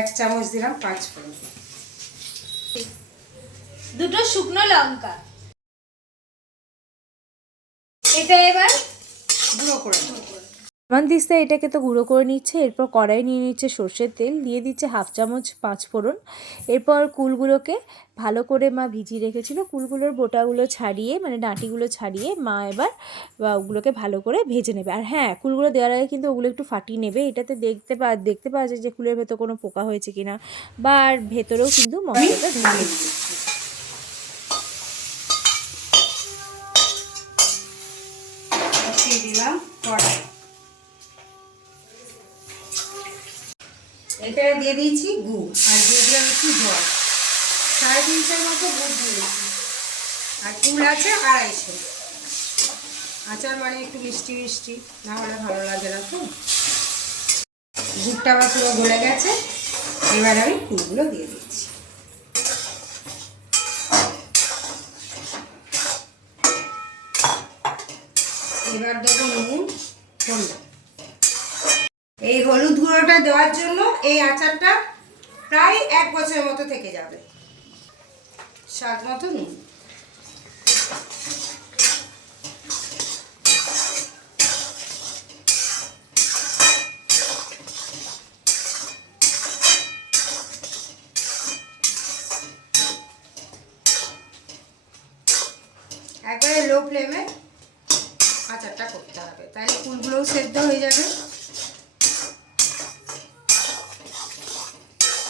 এক চামচ দিলাম পাঁচ ফোড়ন। দুটো শুকনো লঙ্কা। এটা এবার গুঁড়ো করে দিস্তা এটাকে তো গুঁড়ো করে নিচ্ছে, এরপর কড়াই নিয়ে নিচ্ছে সর্ষের তেল, দিয়ে দিচ্ছে হাফ চামচ পাঁচ ফোড়ন। এরপর কুলগুলোকে ভালো করে মা ভিজিয়ে রেখেছিল, কুলগুলোর বোটাগুলো ছাড়িয়ে মানে ডাঁটিগুলো ছাড়িয়ে মা এবার ওগুলোকে ভালো করে ভেজে নেবে। আর হ্যাঁ কুলগুলো দেওয়ার আগে কিন্তু ওগুলো একটু ফাটিয়ে নেবে, এটাতে দেখতে পা, দেখতে পাওয়া যায় যে কুলের ভেতর কোনো পোকা হয়েছে কিনা, বা আর ভেতরেও কিন্তু মশলাটা ঢুকে দিলাম কড়াই এখানে দিয়ে দিয়েছি গুড় আর দিয়ে দিলাম একটু জল। সাড়ে তিনশোর মতো গুড় দিয়েছি। আর কুল আছে আড়াইশো। আচার মানে একটু মিষ্টি মিষ্টি, না হলে ভালো লাগে না তো। গুড়টা আমার পুরো গলে গেছে। এবার আমি কুলগুলো দিয়ে দিচ্ছি। এবার দেবো নুন, হলুদ। এই হলুদ গুঁড়োটা দেওয়ার জন্য এই আচারটা প্রায় এক বছরের মতো থেকে যাবে। স্বাদ মতো নুন। একবারে লো ফ্লেমে আচারটা করতে হবে। তাহলে ফুলগুলোও সেদ্ধ হয়ে যাবে।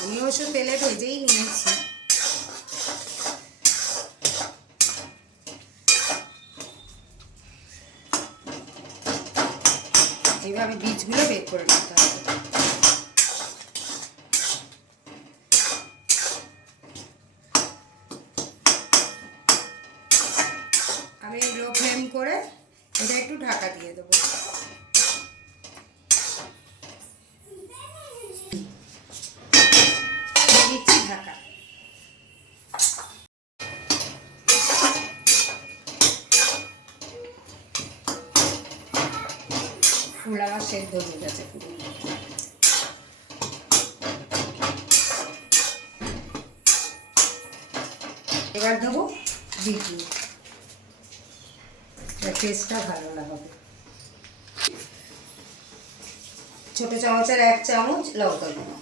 আমি অবশ্য তেলে ভেজেই নিয়েছি। এইভাবে বীজগুলো বের করে নিতে হবে। আমি লো ফ্লেম করে এটা একটু ঢাকা দিয়ে দেবো দিয়ে দিচ্ছি ঢাকা ফুল সেদ্ধ হয়ে গেছে পুরো। এবার দেবো টেস্টটা ভালো না হবে ছোট চামচের এক চামচ লঙ্কা গুঁড়ো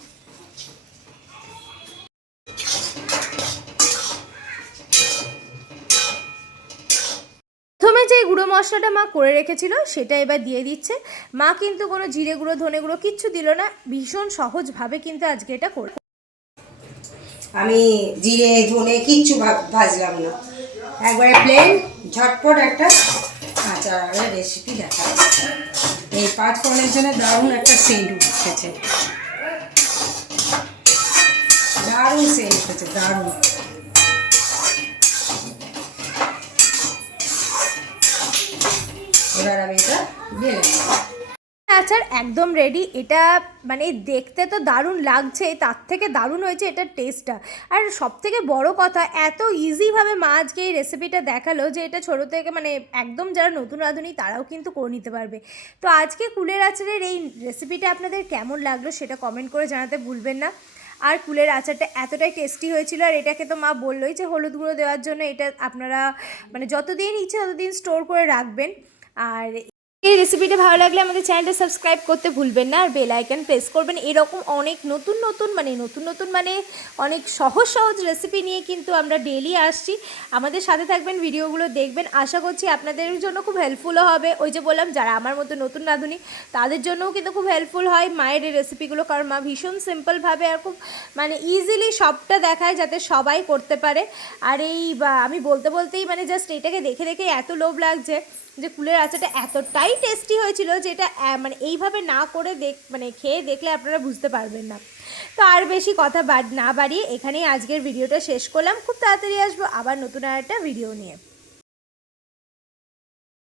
গুঁড়ো মশলাটা মা করে রেখেছিল, সেটা এবার দিয়ে দিচ্ছে। মা কিন্তু কোনো জিরে গুঁড়ো, ধনে গুঁড়ো কিচ্ছু দিল না, ভীষণ সহজভাবে কিন্তু আজকে এটা করে। আমি জিরে, ধনে কিচ্ছু ভাজলাম না। একবারে প্লেন ঝটপট একটা আচারের রেসিপি দেখা এই পাঁচ ফোড়নের জন্য দারুণ একটা সেন্ট উঠেছে। দারুণ সেন্ট উঠেছে, দারুণ। আচার একদম রেডি এটা মানে দেখতে তো দারুণ লাগছে, তার থেকে দারুণ হয়েছে এটার টেস্টটা আর সব থেকে বড় কথা, এত ইজিভাবে মা আজকে এই রেসিপিটা দেখাল যে এটা ছোটো থেকে মানে একদম যারা নতুন রাঁধুনি, তারাও কিন্তু করে নিতে পারবে। তো আজকে কুলের আচারের এই রেসিপিটা আপনাদের কেমন লাগল সেটা কমেন্ট করে জানাতে ভুলবেন না। আর কুলের আচারটা এতটাই টেস্টি হয়েছিল, আর এটাকে তো মা বললোই যে হলুদ গুঁড়ো দেওয়ার জন্য এটা আপনারা মানে যতদিন ইচ্ছে ততদিন স্টোর করে রাখবেন। আর এই রেসিপিটা ভালো লাগলে আমাদের চ্যানেলটা সাবস্ক্রাইব করতে ভুলবেন না, আর বেল আইকন প্রেস করবেন। এরকম অনেক নতুন নতুন মানে নতুন নতুন মানে অনেক সহজ সহজ রেসিপি নিয়ে কিন্তু আমরা ডেলি আসছি। আমাদের সাথে থাকবেন, ভিডিওগুলো দেখবেন। আশা করছি আপনাদের জন্য খুব হেল্পফুলও হবে। ওই যে বললাম, যারা আমার মতো নতুন রাঁধুনি, তাদের জন্যও কিন্তু খুব হেল্পফুল হয় মায়ের এই রেসিপিগুলো কারণ মা ভীষণ সিম্পলভাবে আর খুব মানে ইজিলি সবটা দেখায় যাতে সবাই করতে পারে। আর এই আমি বলতে, বলতেই মানে জাস্ট এটাকে দেখে দেখে এত লোভ লাগছে যে, কুলের আচারটা এতটাই টেস্টি হয়েছিল যেটা মানে এইভাবে না করে দেখ মানে খেয়ে দেখলে আপনারা বুঝতে পারবেন না। তো আর বেশি কথা না বাড়িয়ে এখানেই আজকের ভিডিওটা শেষ করলাম। খুব তাড়াতাড়ি আসব আবার নতুন আর একটা ভিডিও নিয়ে।